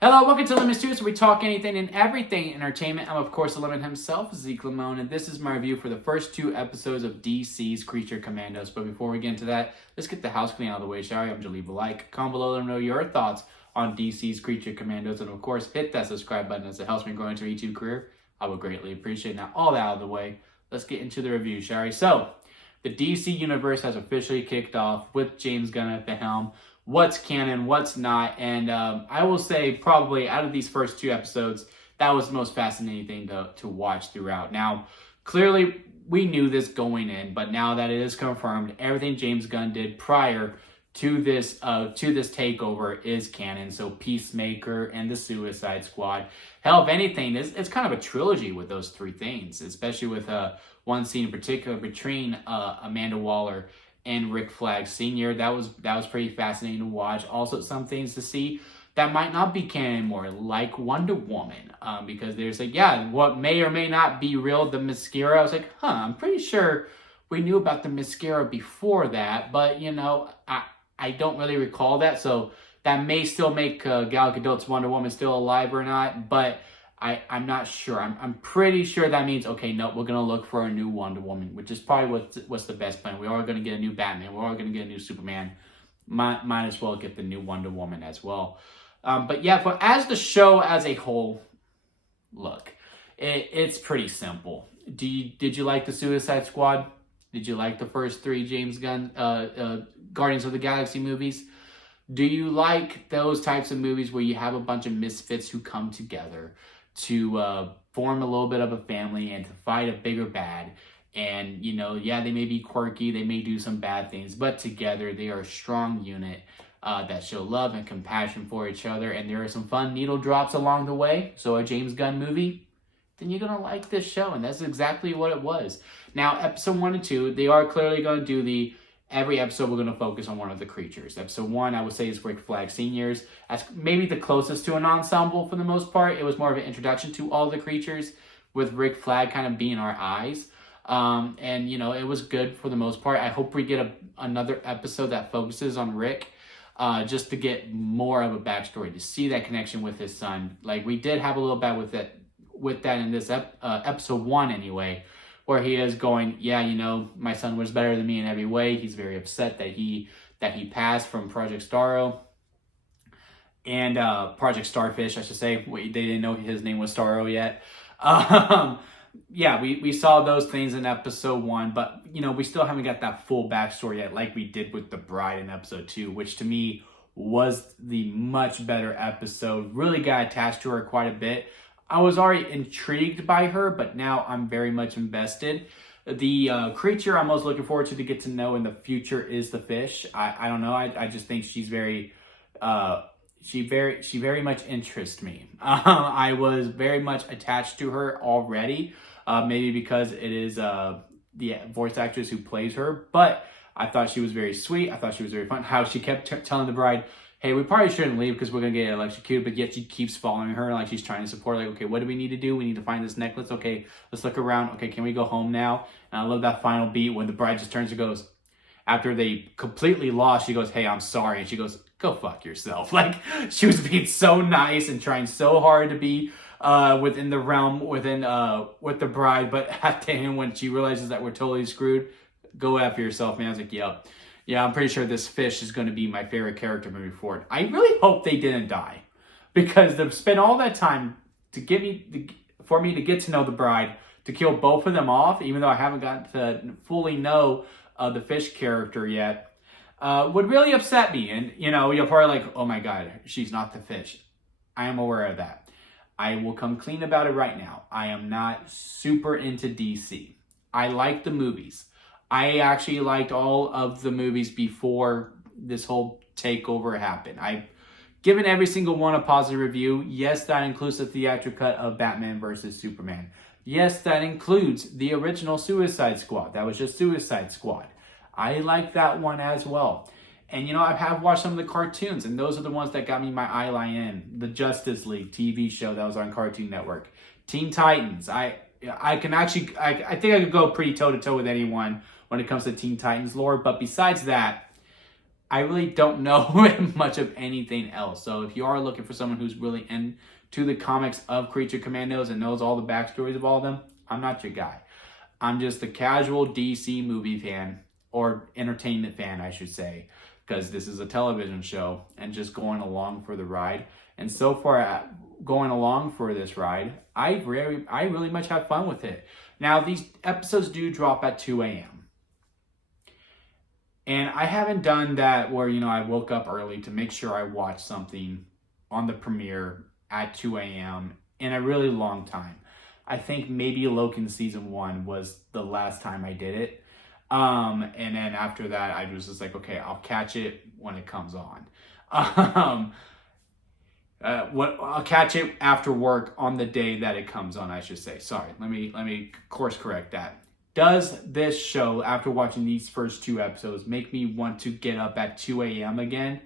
Hello, welcome to Lemon Stews, where we talk anything and everything entertainment. I'm, of course, the Lemon himself, Zeke Lemon, and this is my review for the first 2 episodes of DC's Creature Commandos. But before we get into that, let's get the house clean out of the way, shall we? I'm going to leave a like, comment below, let them know your thoughts on DC's Creature Commandos, and of course, hit that subscribe button as it helps me grow into a YouTube career. I would greatly appreciate it. Now, all that out of the way, let's get into the review, shall we? So, the DC Universe has officially kicked off with James Gunn at the helm. What's canon, what's not, and I will say probably out of these first 2 episodes, that was the most fascinating thing to watch throughout. Now, clearly, we knew this going in, but now that it is confirmed, everything James Gunn did prior to this takeover is canon. So Peacemaker and the Suicide Squad. Hell, if anything, it's kind of a trilogy with those 3 things, especially with one scene in particular between Amanda Waller and Rick Flag Sr. That was pretty fascinating to watch. Also, some things to see that might not be canon anymore, like Wonder Woman, because there's like, yeah, what may or may not be real, the mascara. I was like, I'm pretty sure we knew about the mascara before that, but I don't really recall that, so that may still make Gal Gadot's Wonder Woman still alive or not, but I'm not sure. I'm pretty sure that means, okay, no, we're going to look for a new Wonder Woman, which is probably what's the best plan. We are going to get a new Batman. We're all going to get a new Superman. Might as well get the new Wonder Woman as well. But yeah, as the show as a whole, look, it's pretty simple. Did you like the Suicide Squad? Did you like the first 3 James Gunn Guardians of the Galaxy movies? Do you like those types of movies where you have a bunch of misfits who come together to form a little bit of a family and to fight a bigger bad? And, yeah, they may be quirky, they may do some bad things, but together they are a strong unit that show love and compassion for each other. And there are some fun needle drops along the way. So a James Gunn movie, then you're going to like this show. And that's exactly what it was. Now, episode 1 and 2, they are clearly going to do every episode we're going to focus on one of the creatures. Episode 1, I would say, is Rick Flag Sr.'s. As maybe the closest to an ensemble for the most part. It was more of an introduction to all the creatures, with Rick Flag kind of being our eyes. And, it was good for the most part. I hope we get another episode that focuses on Rick, just to get more of a backstory, to see that connection with his son. Like, we did have a little bit with that in this episode 1 anyway, where he is going, yeah, my son was better than me in every way. He's very upset that he passed from Project Starro and Project Starfish, I should say. They didn't know his name was Starro yet. Yeah, we saw those things in episode 1, but we still haven't got that full backstory yet, like we did with the Bride in episode 2, which to me was the much better episode. Really got attached to her quite a bit. I was already intrigued by her, but now I'm very much invested. The creature I'm most looking forward to get to know in the future is the fish. I don't know. I just think she's very much interests me. I was very much attached to her already, maybe because it is the voice actress who plays her, but I thought she was very sweet. I thought she was very fun. How she kept telling the bride, hey, we probably shouldn't leave because we're going to get electrocuted, but yet she keeps following her, like she's trying to support her, like, okay, what do we need to do? We need to find this necklace. Okay, let's look around. Okay, can we go home now? And I love that final beat when the bride just turns and goes, after they completely lost, she goes, hey, I'm sorry. And she goes, go fuck yourself. Like, she was being so nice and trying so hard to be within the realm, with the bride, but at the end, when she realizes that we're totally screwed, go after yourself, man. I was like, yep. Yeah, I'm pretty sure this fish is going to be my favorite character moving forward. I really hope they didn't die, because they've spent all that time for me to get to know the bride, to kill both of them off, even though I haven't gotten to fully know the fish character yet, would really upset me. And, you're probably like, oh my God, she's not the fish. I am aware of that. I will come clean about it right now. I am not super into DC. I like the movies. I actually liked all of the movies before this whole takeover happened. I've given every single one a positive review. Yes, that includes the theatrical cut of Batman versus Superman. Yes, that includes the original Suicide Squad. That was just Suicide Squad. I like that one as well. And, I have watched some of the cartoons, and those are the ones that got me my eye line in. The Justice League TV show that was on Cartoon Network. Teen Titans. I think I could go pretty toe-to-toe with anyone when it comes to Teen Titans lore. But besides that, I really don't know much of anything else. So if you are looking for someone who's really into the comics of Creature Commandos and knows all the backstories of all of them, I'm not your guy. I'm just a casual DC movie fan, or entertainment fan, I should say, because this is a television show and just going along for the ride. And so far, going along for this ride, I really much have fun with it. Now, these episodes do drop at 2 a.m. And I haven't done that where, I woke up early to make sure I watch something on the premiere at 2 a.m. in a really long time. I think maybe Loki season 1 was the last time I did it. And then after that, I was just like, okay, I'll catch it when it comes on. I'll catch it after work on the day that it comes on, I should say. Sorry, let me course correct that. Does this show, after watching these first 2 episodes, make me want to get up at 2 a.m. again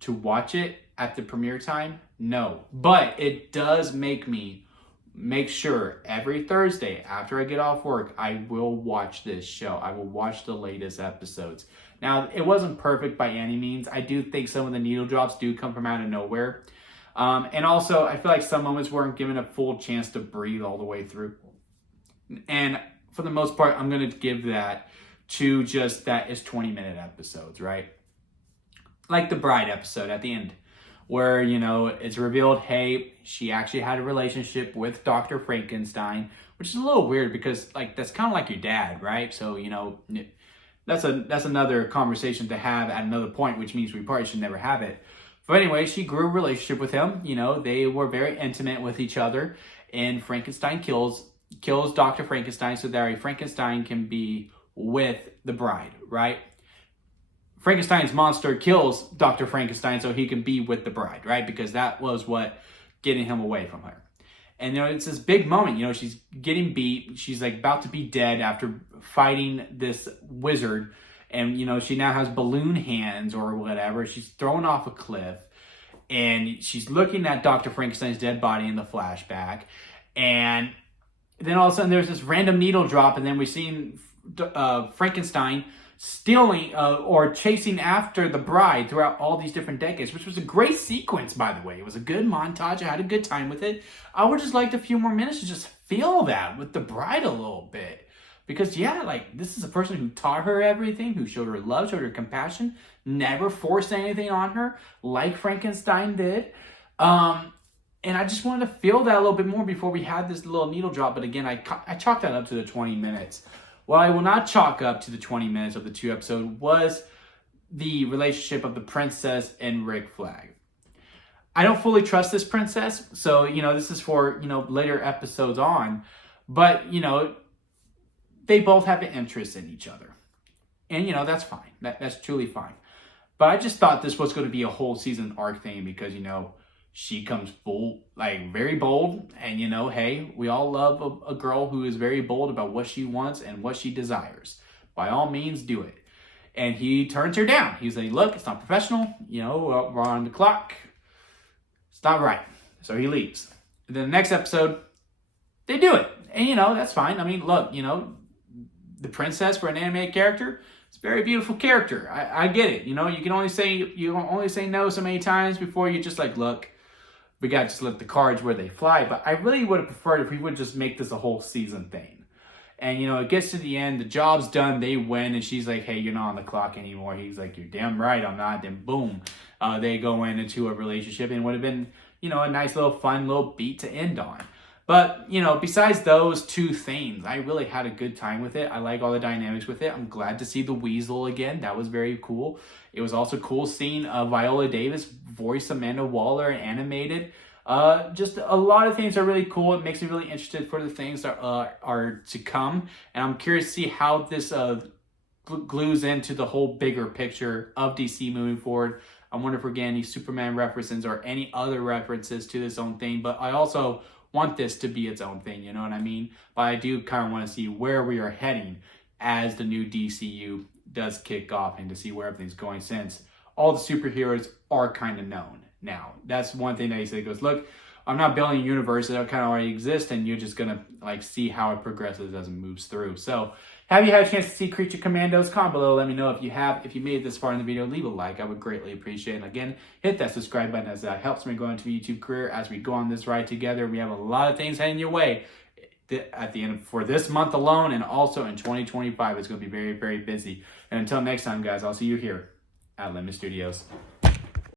to watch it at the premiere time? No. But it does make me make sure every Thursday after I get off work, I will watch this show. I will watch the latest episodes. Now, it wasn't perfect by any means. I do think some of the needle drops do come from out of nowhere. And also, I feel like some moments weren't given a full chance to breathe all the way through. And for the most part, I'm going to give that to just that is 20-minute episodes, right? Like the Bride episode at the end, where, it's revealed, hey, she actually had a relationship with Dr. Frankenstein, which is a little weird because, that's kind of like your dad, right? So, that's another conversation to have at another point, which means we probably should never have it. But anyway, she grew a relationship with him. They were very intimate with each other, and Frankenstein kills Dr. Frankenstein so that Frankenstein can be with the bride, right? Frankenstein's monster kills Dr. Frankenstein so he can be with the bride, right? Because that was what getting him away from her. And, it's this big moment. She's getting beat. She's about to be dead after fighting this wizard. And, she now has balloon hands or whatever. She's thrown off a cliff. And she's looking at Dr. Frankenstein's dead body in the flashback. And then all of a sudden there's this random needle drop. And then we've seen Frankenstein stealing or chasing after the bride throughout all these different decades, which was a great sequence, by the way. It was a good montage. I had a good time with it. I would just like a few more minutes to just feel that with the bride a little bit. Because, this is a person who taught her everything, who showed her love, showed her compassion, never forced anything on her, like Frankenstein did. And I just wanted to feel that a little bit more before we had this little needle drop. But again, I chalked that up to the 20 minutes. What I will not chalk up to the 20 minutes of the 2 episodes was the relationship of the princess and Rick Flag. I don't fully trust this princess, so, this is for, later episodes on. But, they both have an interest in each other. And, that's fine. That's truly fine. But I just thought this was going to be a whole season arc thing because, she comes very bold. And, hey, we all love a girl who is very bold about what she wants and what she desires. By all means, do it. And he turns her down. He's like, look, it's not professional. We're on the clock. It's not right. So he leaves. And then the next episode, they do it. And, that's fine. I mean, look, the princess for an animated character, it's a very beautiful character. I get it. You can only say no so many times before you just look, we got to just let the cards where they fly. But I really would have preferred if we would just make this a whole season thing. And, it gets to the end, the job's done, they win, and she's like, hey, you're not on the clock anymore. He's like, you're damn right I'm not. Then boom, they go into a relationship, and it would have been, a nice little fun little beat to end on. But, besides those 2 things, I really had a good time with it. I like all the dynamics with it. I'm glad to see the Weasel again. That was very cool. It was also cool seeing Viola Davis voice Amanda Waller animated. Just a lot of things are really cool. It makes me really interested for the things that are to come. And I'm curious to see how this glues into the whole bigger picture of DC moving forward. I wonder if we're getting any Superman references or any other references to this own thing. But I also want this to be its own thing, you know what I mean? But I do kind of want to see where we are heading as the new DCU does kick off and to see where everything's going, since all the superheroes are kind of known now. That's one thing that he said. He goes, look, I'm not building a universe that kind of already exists, and you're just going to see how it progresses as it moves through. So, Have you had a chance to see Creature Commandos? Comment below. Let me know if you have. If you made it this far in the video, leave a like. I would greatly appreciate it. And again, hit that subscribe button as that helps me go into the YouTube career as we go on this ride together. We have a lot of things heading your way at the end for this month alone, and also in 2025. It's going to be very, very busy. And until next time, guys, I'll see you here at Lemon Studios.